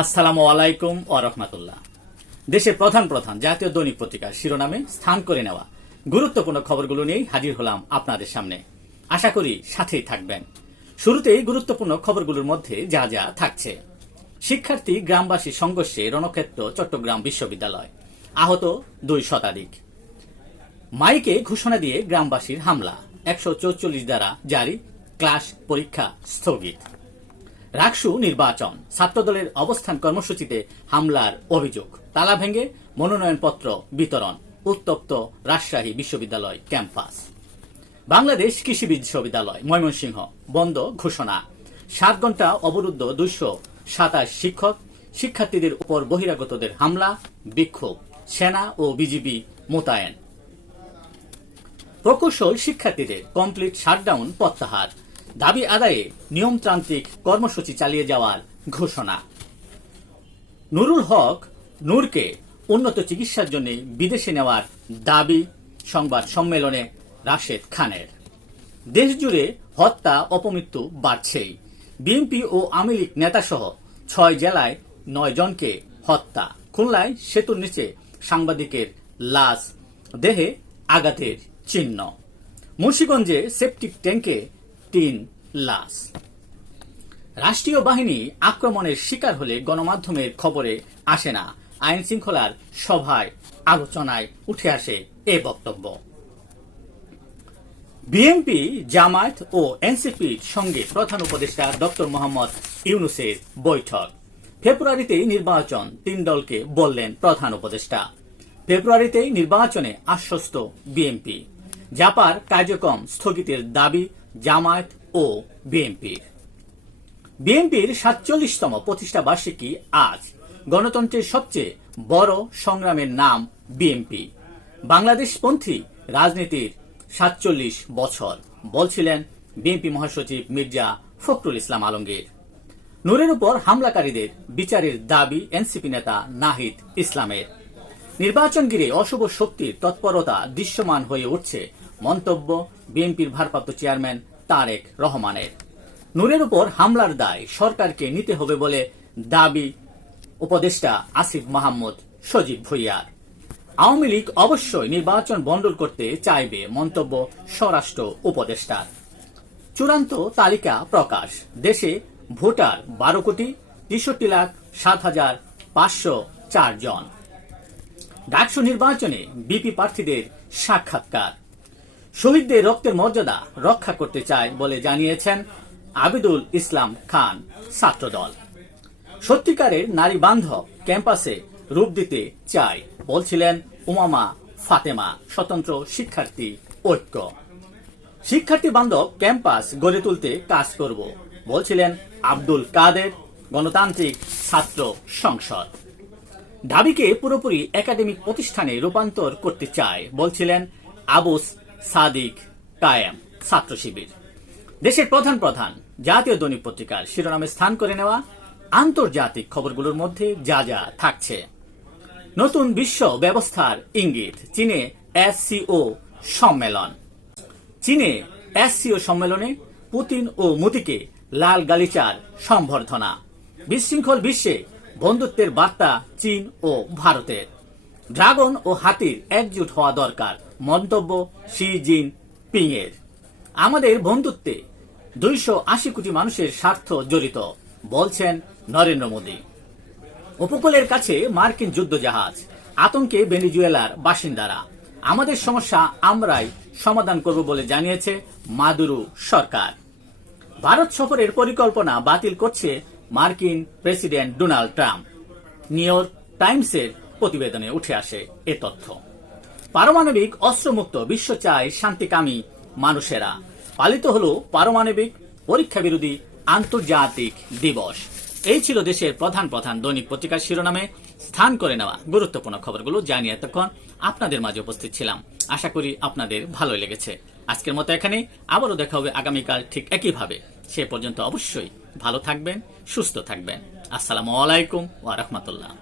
আসসালামু আলাইকুম ও রহমতুল্লাহ। দেশের প্রধান প্রধান জাতীয় দৈনিক পত্রিকার শিরোনামে স্থান করে নেওয়া গুরুত্বপূর্ণ খবরগুলো নিয়েই হাজির হলাম আপনাদের সামনে। আশা করি সাথেই থাকবেন। শুরুতেই গুরুত্বপূর্ণ খবরগুলোর মধ্যে যা যা থাকছে। শিক্ষার্থী গ্রামবাসী সংঘর্ষে রণক্ষেত্র, চট্টগ্রাম বিশ্ববিদ্যালয়। আহত দুই শতাধিক। মাইকে ঘোষণা দিয়ে গ্রামবাসীর হামলা। একশো দ্বারা জারি ক্লাস পরীক্ষা স্থগিত। রাকসু নির্বাচন। ছাত্রদলের অবস্থান কর্মসূচিতে হামলার অভিযোগ। তালা ভেঙে মনোনয়নপত্র বিতরণ। উত্তপ্ত রাজশাহী বিশ্ববিদ্যালয় ক্যাম্পাস। বাংলাদেশ কৃষি বিশ্ববিদ্যালয়, ময়মনসিংহ। বন্ধ ঘোষণা। সাত ঘণ্টা অবরুদ্ধ দুইশো সাতাশ শিক্ষক। শিক্ষার্থীদের উপর বহিরাগতদের হামলা, বিক্ষোভ। সেনা ও বিজিবি মোতায়েন। প্রকৌশল শিক্ষার্থীদের কমপ্লিট শাটডাউন প্রত্যাহার। দাবি আদায়ে নিয়মতান্ত্রিক কর্মসূচি চালিয়ে যাওয়ার ঘোষণা। নুরুল হক নূরকে উন্নত চিকিৎসার জন্য বিদেশে নেওয়ার দাবি সংবাদ সম্মেলনে রাশেদ খানের। দেশজুড়ে হত্যা, অপমৃত্যু বাড়ছেই। বিএনপি ও আওয়ামী লীগ নেতাসহ ছয় জেলায় নয় জনকে হত্যা। খুলনায় সেতুর নিচে সাংবাদিকের লাশ, দেহে আঘাতের চিহ্ন। মুন্সীগঞ্জে সেপটিক ট্যাঙ্কে তিন লাশ। রাষ্ট্রীয় বাহিনী আক্রমণের শিকার হলে গণমাধ্যমের খবরে আসে না। আইন শৃঙ্খলার সভায় আলোচনায় উঠে আসে এ বক্তব্য। বিএনপি জামায়াত ও এনসিপির সঙ্গে প্রধান উপদেষ্টা ডক্টর মোহাম্মদ ইউনুসের বৈঠক। ফেব্রুয়ারিতেই নির্বাচন তিন দলকে বললেন প্রধান উপদেষ্টা। ফেব্রুয়ারিতেই নির্বাচনে আশ্বস্ত বিএনপি জাপার কার্যক্রম স্থগিতের দাবি জামায়াত ও বিএনপির। বিএনপির সাতচল্লিশতম প্রতিষ্ঠা বার্ষিকী আজ গণতন্ত্রের সবচেয়ে বড় সংগ্রামের নাম বিএনপি। বাংলাদেশপন্থী রাজনীতির সাতচল্লিশ বছর বলছিলেন বিএনপি মহাসচিব মির্জা ফখরুল ইসলাম আলমগীর। নূরের উপর হামলাকারীদের বিচারের দাবি এনসিপি নেতা নাহিদ ইসলামের। নির্বাচন ঘিরে অশুভ শক্তির তৎপরতা দৃশ্যমান হয়ে উঠছে মন্তব্য বিএনপির ভারপ্রাপ্ত চেয়ারম্যান তারেক রহমানের। নূরের উপর হামলার দায় সরকারকে নিতে হবে বলে দাবি উপদেষ্টা আসিফ মাহমুদ সজীব ভুইয়ার। আওয়ামী লীগ অবশ্যই নির্বাচন বন্ডল করতে চাইবে মন্তব্য স্বরাষ্ট্র উপদেষ্টার। চূড়ান্ত তালিকা প্রকাশ। দেশে ভোটার বারো কোটি, তেষট্টি লাখ সাত হাজার পাঁচশো চার জন। ডাকসু নির্বাচনে বিপি প্রার্থীদের সাক্ষাৎকার। শহীদদের রক্তের মর্যাদা রক্ষা করতে চায় বলে জানিয়েছেন আবিদুল ইসলাম খান ছাত্রদল। সত্যিকারের নারী বান্ধব ক্যাম্পাসে রূপ দিতে চায় বলছিলেন উমামা ফাতেমা, স্বতন্ত্র শিক্ষার্থী ঐক্য। শিক্ষার্থী বান্ধব ক্যাম্পাস গড়ে তুলতে কাজ করব, বলছিলেন আব্দুল কাদের, গণতান্ত্রিক ছাত্র সংসদ। ঢাবিকে পুরোপুরি একাডেমিক প্রতিষ্ঠানে রূপান্তর করতে চায়, বলছিলেন আবুস সাদিক কায়েম, ছাত্র শিবির। দেশের প্রধান প্রধান জাতীয় দৈনিক পত্রিকার শিরোনামে স্থান করে নেওয়া আন্তর্জাতিক খবরগুলোর মধ্যে যা যা থাকছে। নতুন বিশ্ব ব্যবস্থার ইঙ্গিত, চীনে এসসিও সম্মেলন। চীনে এসসিও সম্মেলনে পুতিন ও মোদিকে লাল গালিচার সম্বর্ধনা। বিশৃঙ্খল বিশ্বে বন্ধুত্বের বার্তা চীন ও ভারতের। ড্রাগন ও হাতির একজুট হওয়া দরকার। মন্তব্য শি জিন পিং এর আমাদের বন্ধুত্বে দুইশো আশি কোটি মানুষের স্বার্থ জড়িত, বলছেন নরেন্দ্র মোদী। উপকূলের কাছে মার্কিন যুদ্ধজাহাজ, আতঙ্কে ভেনিজুয়েলার বাসিন্দারা। আমাদের সমস্যা আমরাই সমাধান করব বলে জানিয়েছে মাদুরু সরকার। ভারত সফরের পরিকল্পনা বাতিল করছে মার্কিন president Donald Trump. New York টাইমসের প্রতিবেদনে উঠে আসে এ তথ্য। পারমাণবিক অস্ত্রমুক্ত বিশ্ব চায় শান্তিকামী মানুষেরা। পালিত হল পারমাণবিক পরীক্ষা বিরোধী আন্তর্জাতিক দিবস। এই ছিল দেশের প্রধান প্রধান দৈনিক পত্রিকার শিরোনামে স্থান করে নেওয়া গুরুত্বপূর্ণ খবরগুলো জানিয়ে এতক্ষণ আপনাদের মাঝে উপস্থিত ছিলাম। আশা করি আপনাদের ভালোই লেগেছে। আজকের মতো এখানে আবারও দেখা হবে আগামীকাল ঠিক একইভাবে। সে পর্যন্ত অবশ্যই ভালো থাকবেন, সুস্থ থাকবেন। আসসালামু আলাইকুম ওয়া রাহমাতুল্লাহ।